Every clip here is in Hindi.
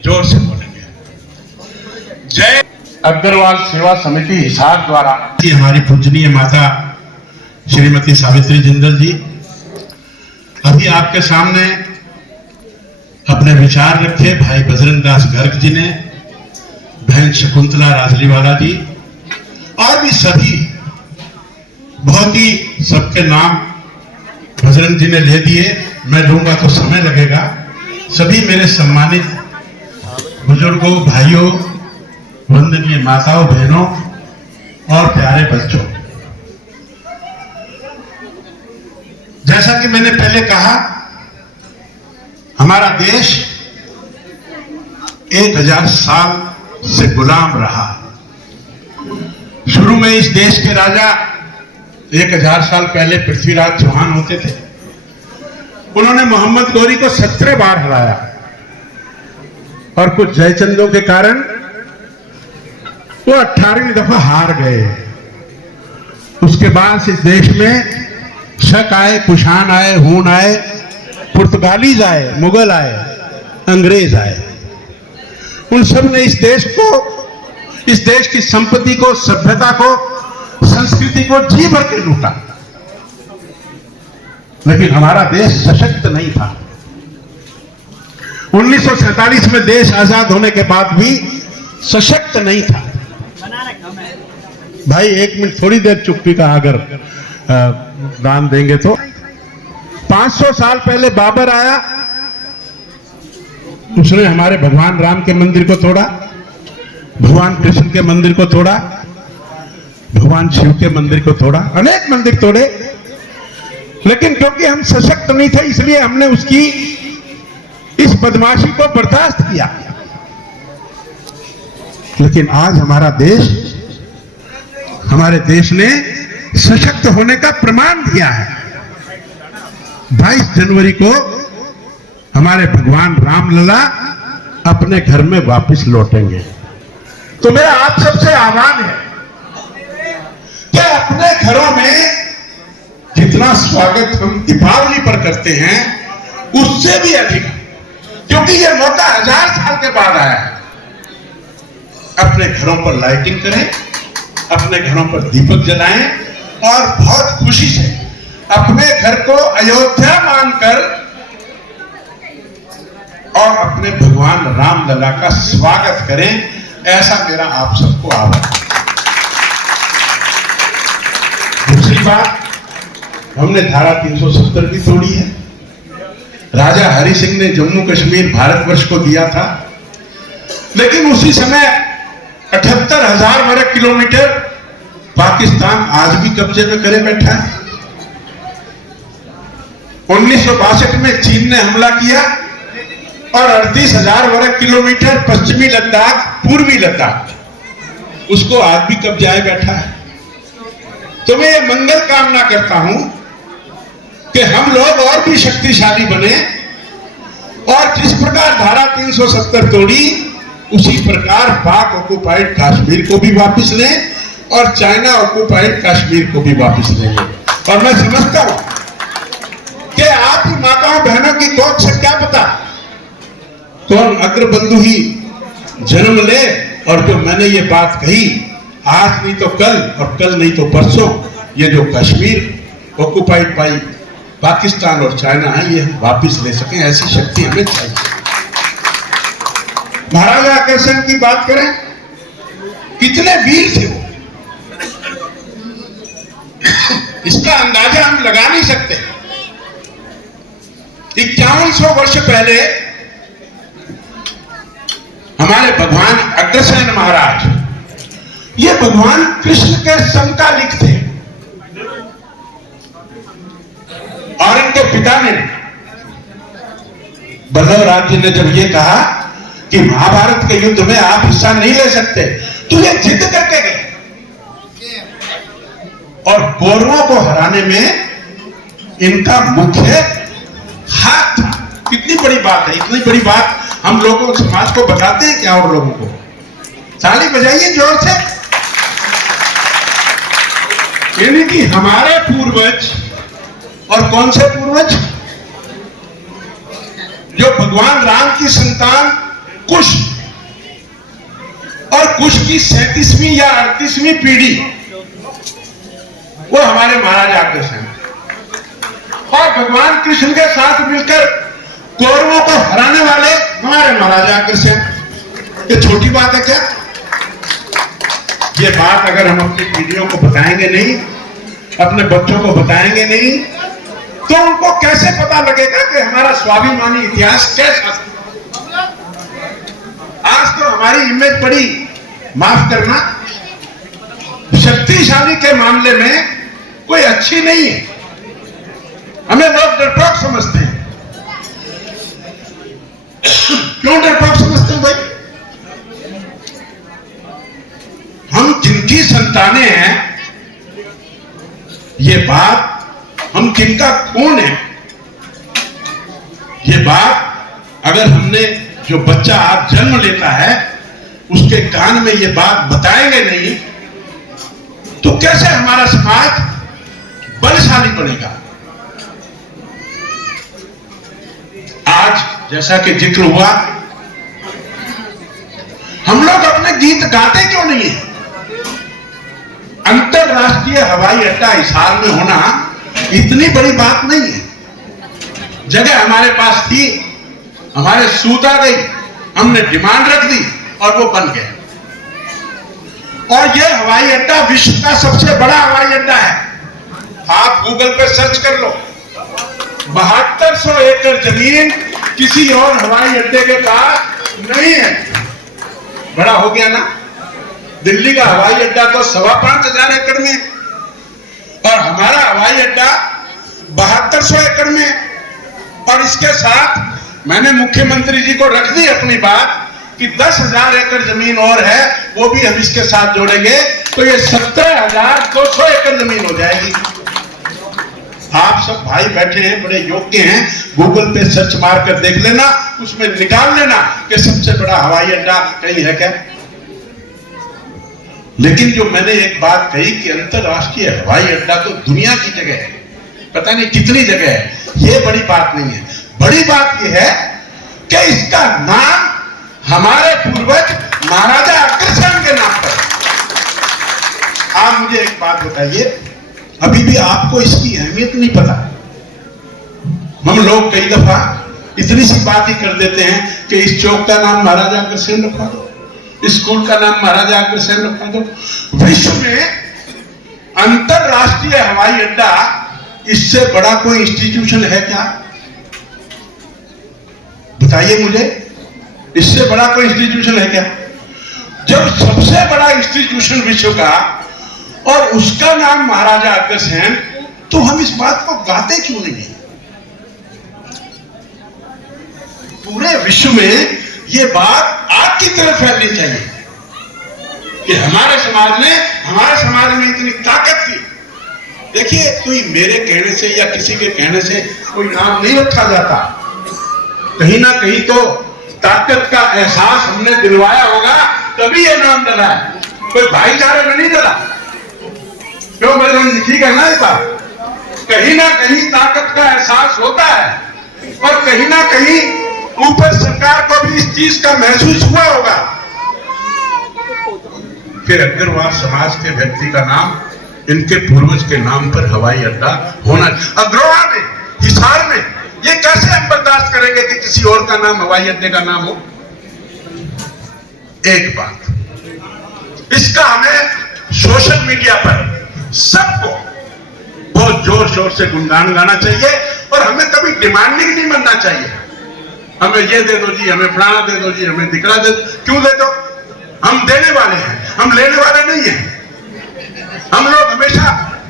जोर से बोलेंगे। जय अग्रवाल सेवा समिति हिसार द्वारा कि हमारी पूजनीय माता श्रीमती सावित्री जिंदल जी अभी आपके सामने अपने विचार रखे। भाई बजरंग दास गर्ग जी ने, बहन शकुंतला राजलीवाला जी और भी सभी, बहुत ही सबके नाम बजरंग जी ने ले दिए। मैं लूंगा तो समय लगेगा। सभी मेरे सम्मानित बुजुर्गों, भाइयों, वंदनीय माताओं, बहनों और प्यारे बच्चों, जैसा कि मैंने पहले कहा, हमारा देश 1000 साल से गुलाम रहा। शुरू में इस देश के राजा 1000 साल पहले पृथ्वीराज चौहान होते थे। उन्होंने मोहम्मद गौरी को 17 बार हराया और कुछ जयचंदों के कारण वो 18वीं दफा हार गए। उसके बाद इस देश में शक आए, कुषाण आए, हूण आए, पुर्तगालीज आए, मुगल आए, अंग्रेज आए। उन सब ने इस देश की संपत्ति को, सभ्यता को, संस्कृति को जी भर के लूटा, लेकिन हमारा देश सशक्त नहीं था। 1947 में देश आजाद होने के बाद भी सशक्त नहीं था। भाई 1 मिनट थोड़ी देर चुप्पी का अगर दान देंगे तो। 500 साल पहले बाबर आया, उसने हमारे भगवान राम के मंदिर को तोड़ा, भगवान कृष्ण के मंदिर को तोड़ा, भगवान शिव के मंदिर को तोड़ा, अनेक मंदिर तोड़े। लेकिन क्योंकि हम सशक्त नहीं थे, इसलिए हमने उसकी इस बदमाशी को बर्दाश्त किया। लेकिन आज हमारे देश ने सशक्त होने का प्रमाण दिया है। 22 जनवरी को हमारे भगवान रामलला अपने घर में वापस लौटेंगे। तो मेरा आप सबसे आह्वान है कि अपने घरों में जितना स्वागत हम दीपावली पर करते हैं, उससे भी अधिक, क्योंकि यह मौका 1000 साल के बाद आया है, अपने घरों पर लाइटिंग करें, अपने घरों पर दीपक जलाएं और बहुत खुशी से अपने घर को अयोध्या मानकर और अपने भगवान रामलला का स्वागत करें। ऐसा मेरा आप सबको आह्वान है। दूसरी बात, हमने धारा 370 भी तोड़ी है। राजा हरि सिंह ने जम्मू कश्मीर भारतवर्ष को दिया था, लेकिन उसी समय 78,000 वर्ग किलोमीटर पाकिस्तान आज भी कब्जे में करे बैठा है। 1962 में चीन ने हमला किया और 38,000 वर्ग किलोमीटर पश्चिमी लद्दाख, पूर्वी लद्दाख, उसको आज भी कब्जाए बैठा है। तो मैं ये मंगल कामना करता हूं कि हम लोग और भी शक्तिशाली बने और जिस प्रकार धारा 370 तोड़ी, उसी प्रकार पाक ऑक्युपाइड कश्मीर को भी वापस लें और चाइना ऑक्युपाइड कश्मीर को भी वापस लेंगे। और मैं समझता हूं कि आप ही माताओं बहनों की कोख से क्या पता कौन अग्रबंधु ही जन्म ले, और जो मैंने ये बात कही, आज नहीं तो कल और कल नहीं तो परसों ये जो कश्मीर ऑक्युपाइड बाई पाकिस्तान और चाइना है, ये हम वापस ले सकें। ऐसी शक्ति हमें चाहिए। महाराजा अग्रसेन की बात करें, कितने वीर थे वो, इसका अंदाजा हम लगा नहीं सकते। 5100 वर्ष पहले हमारे भगवान अग्रसेन महाराज, ये भगवान कृष्ण के समकालिक थे और इनके पिता ने, बल्लभराज जी ने जब ये कहा कि महाभारत के युद्ध में आप हिस्सा नहीं ले सकते, तो ये जिद करके गए और कौरवों को हराने में इनका मुख्य हाथ था। कितनी बड़ी बात है, इतनी बड़ी बात हम लोगों समाज को बताते हैं क्या? और लोगों को ताली बजाइए जोर से। यानी कि हमारे पूर्वज, और कौन से पूर्वज? जो भगवान राम की संतान कुश, और कुश की 37वीं या 38वीं पीढ़ी वो हमारे महाराजा अग्रसेन, और भगवान कृष्ण के साथ मिलकर कौरवों को हराने वाले हमारे महाराजा अग्रसेन। ये छोटी बात है क्या? ये बात अगर हम अपनी पीढ़ियों को बताएंगे नहीं, अपने बच्चों को बताएंगे नहीं, तो उनको कैसे पता लगेगा कि हमारा स्वाभिमानी इतिहास कैसा? आज तो हमारी इमेज बड़ी, माफ करना, शक्तिशाली के मामले में कोई अच्छी नहीं है। हमें लोग डरपोक समझते हैं। क्यों डरपोक समझते हैं भाई? हम जिनकी संतानें हैं, ये बात, हम किनका खून है, ये बात अगर हमने, जो बच्चा आज जन्म लेता है उसके कान में ये बात बताएंगे नहीं, तो कैसे हमारा समाज बलशाली बनेगा? आज जैसा कि जिक्र हुआ, हम लोग अपने गीत गाते क्यों नहीं है? अंतरराष्ट्रीय हवाई अड्डा हिसार में होना इतनी बड़ी बात नहीं है। जगह हमारे पास थी, हमारे सूत आ गई, हमने डिमांड रख दी और वो बन गया। और ये हवाई अड्डा विश्व का सबसे बड़ा हवाई अड्डा है। आप गूगल पे सर्च कर लो, 7200 एकड़ जमीन किसी और हवाई अड्डे के पास नहीं है। बड़ा हो गया ना? दिल्ली का हवाई अड्डा तो 5,500 एकड़ में, और हमारा हवाई अड्डा 7200 एकड़ में। और इसके साथ मैंने मुख्यमंत्री जी को रख दी अपनी बात कि 10,000 एकड़ जमीन और है, वो भी हम इसके साथ जोड़ेंगे, तो ये 17,200 एकड़ जमीन हो जाएगी। आप सब भाई बैठे हैं, बड़े योग्य हैं, गूगल पे सर्च मार कर देख लेना, उसमें निकाल लेना कि सबसे बड़ा हवाई अड्डा कहीं है क्या। लेकिन जो मैंने एक बात कही कि अंतरराष्ट्रीय हवाई अड्डा तो दुनिया की जगह है, पता नहीं कितनी जगह है, ये बड़ी बात नहीं है। बड़ी बात यह है कि इसका नाम हमारे पूर्वज महाराजा अग्रसेन के नाम पर। आप मुझे एक बात बताइए, अभी भी आपको इसकी अहमियत नहीं पता। हम लोग कई दफा इतनी सी बात ही कर देते हैं कि इस चौक का नाम महाराजा अग्रसेन रखवा दो, इस स्कूल का नाम महाराजा अग्रसेन रखवा दो। विश्व में अंतरराष्ट्रीय हवाई अड्डा, इससे बड़ा कोई इंस्टीट्यूशन है क्या? बताइए मुझे, इससे बड़ा कोई इंस्टीट्यूशन है क्या? जब सबसे बड़ा इंस्टीट्यूशन विश्व का और उसका नाम महाराजा अग्रसेन, तो हम इस बात को गाते क्यों नहीं? पूरे विश्व में यह बात आग की तरह फैलनी चाहिए कि हमारे समाज में इतनी ताकत थी। देखिए, कोई मेरे कहने से या किसी के कहने से कोई नाम नहीं रखा जाता। कहीं ना कहीं तो ताकत का एहसास हमने दिलवाया होगा, तभी ये नाम डला है। कोई भाईचारे में नहीं डला। क्यों बजरंग, ठीक है ना? इस बात कहीं ना कहीं ताकत का एहसास होता है, और कहीं ना कहीं ऊपर सरकार को भी इस चीज का महसूस हुआ होगा। फिर अग्रवाल समाज के व्यक्ति का नाम इनके पूर्वज के नाम पर हवाई अड्डा होना, अग्रवाल में, हिसार में, ये कैसे हम बर्दाश्त करेंगे कि किसी और का नाम हवाई अड्डे का नाम हो? एक बात, इसका हमें सोशल मीडिया पर सबको बहुत जोर शोर से गुणगान गाना चाहिए, और हमें कभी डिमांडिंग नहीं बनना चाहिए। हमें ये दे दो जी, हमें फलाना दे दो जी, हमें दिखला दे दो। क्यों दे दो? हम देने वाले हैं, हम लेने वाले नहीं हैं। हम लोग हमेशा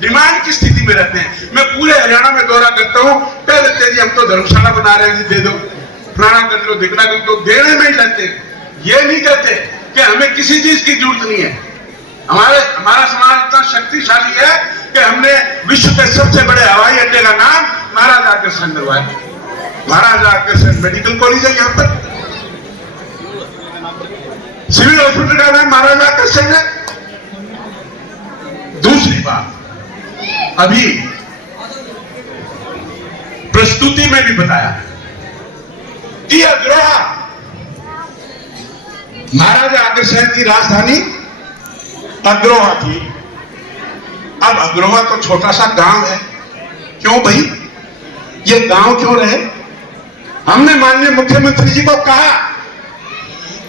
डिमांड की स्थिति में रहते हैं। मैं पूरे हरियाणा में दौरा करता हूं, कह देते जी हम तो धर्मशाला बना रहे हैं जी, दे दो, फलाना कर लो, दिखला कर दो, देने में ही रहते। ये नहीं कहते कि हमें किसी चीज की जरूरत नहीं है। हमारा समाज इतना शक्तिशाली है कि हमने विश्व के सबसे बड़े हवाई अड्डे का नाम महाराजा अग्रसेन करवाया। महाराजा अग्रसेन मेडिकल कॉलेज है यहाँ पर, सिविल हॉस्पिटल का नाम महाराजा अग्रसेन है। दूसरी बात, अभी प्रस्तुति में भी बताया कि अग्रहा महाराजा अग्रसेन की राजधानी अग्रोहा थी। अब अग्रोहा तो छोटा सा गांव है। क्यों भाई, ये गांव क्यों रहे? हमने माननीय मुख्यमंत्री जी को कहा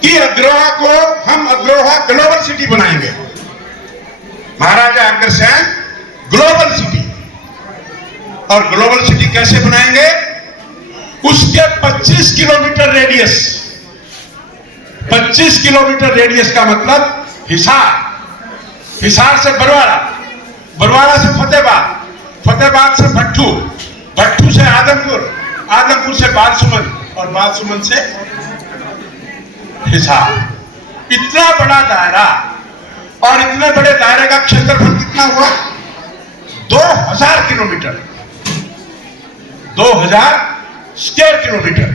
कि अग्रोहा को हम अग्रोहा ग्लोबल सिटी बनाएंगे। महाराजा अग्रसेन ग्लोबल सिटी, और ग्लोबल सिटी कैसे बनाएंगे? उसके 25 किलोमीटर रेडियस, 25 किलोमीटर रेडियस का मतलब हिसार, हिसार से बरवाड़ा, बरवाड़ा से फतेहबाद, फतेहबाद से भट्टू, भट्टू से आदमपुर, आदमपुर से बालसुमन और बालसुमन से हिसार। इतना बड़ा दायरा, और इतने बड़े दायरे का क्षेत्रफल कितना हुआ? 2000 किलोमीटर, 2000 स्क्वायर किलोमीटर।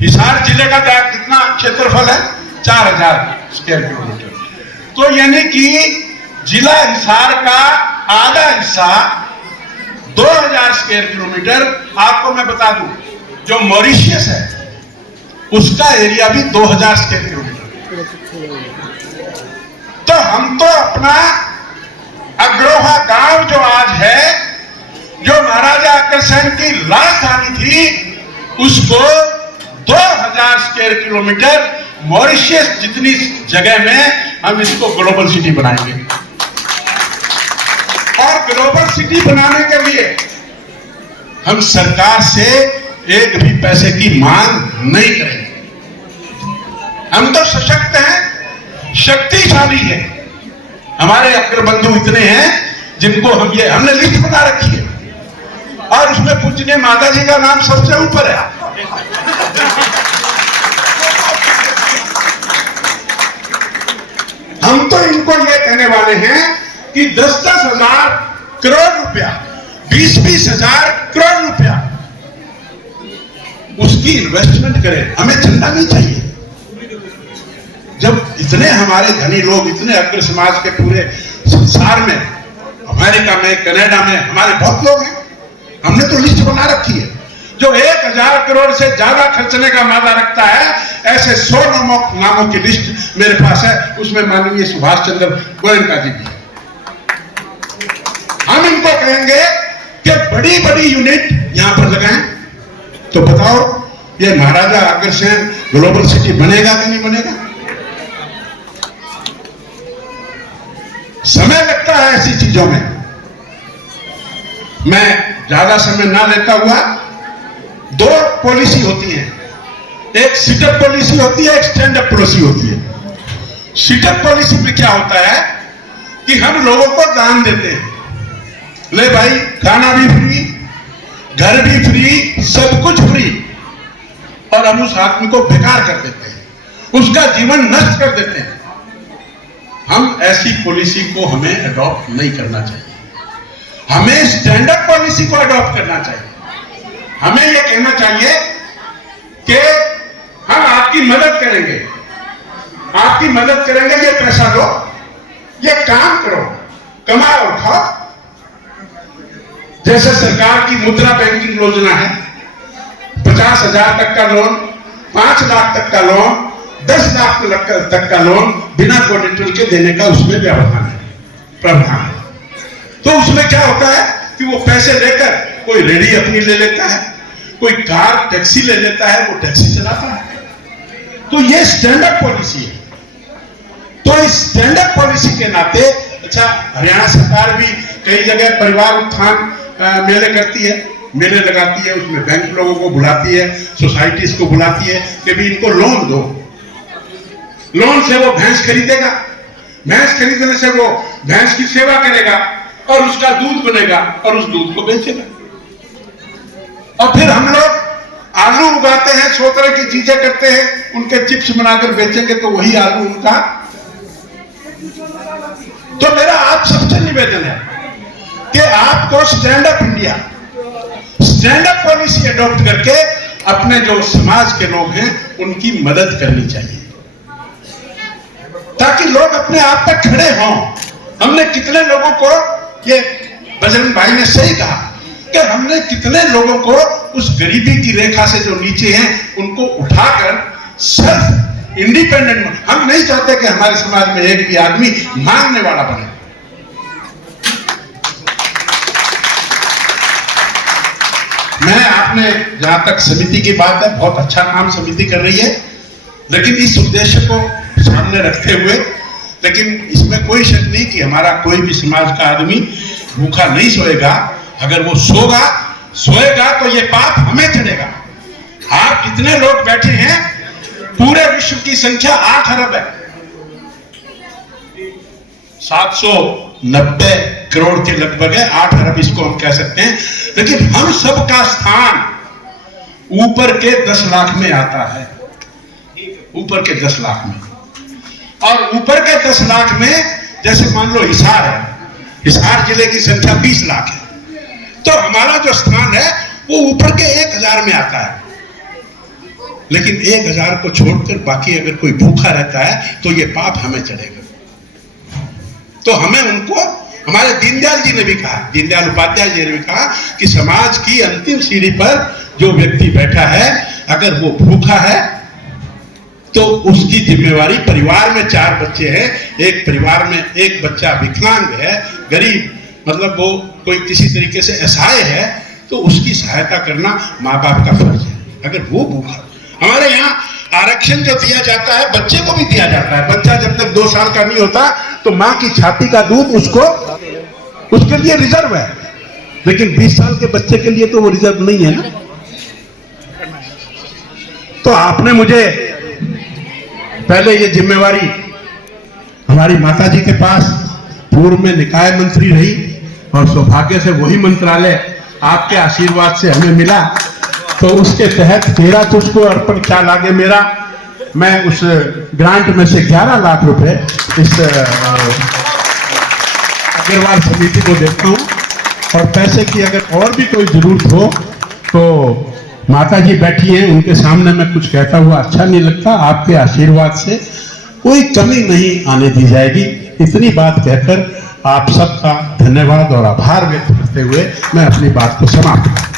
हिसार जिले का कितना क्षेत्रफल है? 4000 स्क्वायर किलोमीटर। तो यानी कि जिला हिसार का आधा हिस्सा 2000 स्क्वायर किलोमीटर। आपको मैं बता दूं, जो मॉरिशियस है उसका एरिया भी 2000 स्क्वायर किलोमीटर। तो हम तो अपना अग्रोहा गांव जो आज है, जो महाराजा अग्रसेन की राजधानी थी, उसको 2000 स्क्वायर किलोमीटर मॉरिशियस जितनी जगह में हम इसको ग्लोबल सिटी बनाएंगे। और ग्लोबल सिटी बनाने के लिए हम सरकार से एक भी पैसे की मांग नहीं करेंगे। हम तो सशक्त हैं, शक्तिशाली हैं। हमारे अग्रबंधु इतने हैं जिनको हमने लिस्ट बना रखी है, और उसमें पूजनीय माता जी का नाम सबसे ऊपर है। हम तो इनको ये कहने वाले हैं कि 10-10 हजार करोड़ रुपया, 20-20 हजार करोड़ रुपया उसकी इन्वेस्टमेंट करें। हमें चंदा नहीं चाहिए। जब इतने हमारे धनी लोग, इतने अग्र समाज के पूरे संसार में, अमेरिका में, कनाडा में हमारे बहुत लोग हैं, हमने तो लिस्ट बना रखी है। जो 1000 करोड़ से ज्यादा खर्चने का मादा रखता है, ऐसे 100 नामों की लिस्ट मेरे पास है। उसमें माननीय सुभाष चंद्र गोयनका जी भी। हम इनको कहेंगे कि बड़ी बड़ी यूनिट यहां पर लगाएं। तो बताओ, ये महाराजा अग्रसेन ग्लोबल सिटी बनेगा कि नहीं बनेगा? समय लगता है ऐसी चीजों में। मैं ज्यादा समय ना लेता हुआ, 2 पॉलिसी होती है, एक सिटअप पॉलिसी होती है, एक स्टैंड अप पॉलिसी होती है। सिटअप पॉलिसी में क्या होता है कि हम लोगों को दान देते हैं, ले भाई, खाना भी फ्री, घर भी फ्री, सब कुछ फ्री, और हम उस आदमी को बेकार कर देते हैं, उसका जीवन नष्ट कर देते हैं। हम ऐसी पॉलिसी को हमें अडॉप्ट नहीं करना चाहिए। हमें स्टैंड अप पॉलिसी को अडॉप्ट करना चाहिए। हमें यह कहना चाहिए कि हम आपकी मदद करेंगे, आपकी मदद करेंगे, ये पैसा लो, ये काम करो, कमाओ और खाओ। जैसे सरकार की मुद्रा बैंकिंग योजना है, 50,000 तक का लोन, 5 लाख तक का लोन, 10 लाख तक का लोन बिना कोलेटरल के देने का उसमें व्यवधान है, प्रावधान है। तो उसमें क्या होता है कि वो पैसे लेकर कोई रेडी अपनी ले लेता है, कोई कार टैक्सी ले लेता है, वो टैक्सी चलाता है। तो ये स्टैंड अप पॉलिसी है। तो इस स्टैंड अप पॉलिसी के नाते, अच्छा, हरियाणा सरकार भी कई जगह परिवार उत्थान मेले करती है, मेले लगाती है, उसमें बैंक लोगों को बुलाती है, सोसाइटीज को बुलाती है कि भी इनको लोन दो। लोन से वो भैंस खरीदेगा, भैंस खरीदने से वो भैंस की सेवा करेगा और उसका दूध बनेगा और उस दूध को बेचेगा। और फिर हम लोग आलू उगाते हैं, 100 तरह की चीजें करते हैं, उनके चिप्स बनाकर बेचेंगे तो वही आलू उनका। तो मेरा आप सबसे निवेदन है कि आपको stand up India, stand up policy adopt करके अपने जो समाज के लोग हैं उनकी मदद करनी चाहिए, ताकि लोग अपने आप पे खड़े हों। हमने कितने लोगों को, ये बजरंग भाई ने सही कहा कि हमने कितने लोगों को उस गरीबी की रेखा से जो नीचे हैं उनको उठाकर सेल्फ इंडिपेंडेंट। हम नहीं चाहते कि हमारे समाज में एक भी आदमी मांगने वाला बने। मैं आपने जहां तक समिति की बात है, बहुत अच्छा काम समिति कर रही है, लेकिन इस उद्देश्य को सामने रखते हुए, लेकिन इसमें कोई शक नहीं कि हमारा कोई भी समाज का आदमी भूखा नहीं सोएगा। अगर वो सोएगा तो ये पाप हमें चढ़ेगा। आप जितने लोग बैठे हैं, पूरे विश्व की संख्या 8 अरब है, 790 करोड़ के लगभग है, 8 अरब इसको हम कह सकते हैं। लेकिन हम सब का स्थान ऊपर के 10 लाख में आता है, ऊपर के 10 लाख में। और ऊपर के 10 लाख में जैसे मान लो हिसार है, हिसार जिले की संख्या 20 लाख है, तो हमारा जो स्थान है वो ऊपर के 1000 में आता है। लेकिन 1000 को छोड़कर बाकी अगर कोई भूखा रहता है तो ये पाप हमें चढ़ेगा। तो हमें उनको, हमारे दीनदयाल जी ने भी कहा, दीनदयाल उपाध्याय जी ने भी कहा कि समाज की अंतिम सीढ़ी पर जो व्यक्ति बैठा है, अगर वो भूखा है तो उसकी जिम्मेवारी, परिवार में 4 बच्चे हैं, एक परिवार में एक बच्चा विकलांग है, गरीब, मतलब वो कोई किसी तरीके से असहाय है, तो उसकी सहायता करना माँ बाप का फर्ज है। अगर वो भूखा, हमारे यहाँ आरक्षण जो दिया जाता है बच्चे को भी दिया जाता है। बच्चा जब तक 2 साल का नहीं होता तो माँ की छाती का दूध उसके लिए रिजर्व है, लेकिन 20 साल के बच्चे के लिए तो वो रिजर्व नहीं है ना। तो आपने मुझे पहले ये जिम्मेवारी, हमारी माता जी के पास पूर्व में निकाय मंत्री रही और सौभाग्य से वही मंत्रालय आपके आशीर्वाद से हमें मिला, तो उसके तहत तेरा तुझको अर्पण क्या लागे मेरा, मैं उस ग्रांट में से 11 लाख रुपए इस अग्रवाल समिति को देता हूं। और पैसे की अगर और भी कोई जरूरत हो तो माता जी बैठी हैं, उनके सामने मैं कुछ कहता हुआ अच्छा नहीं लगता। आपके आशीर्वाद से कोई कमी नहीं आने दी जाएगी। इतनी बात कहकर आप सबका धन्यवाद और आभार व्यक्त करते हुए मैं अपनी बात को समाप्त करता हूं।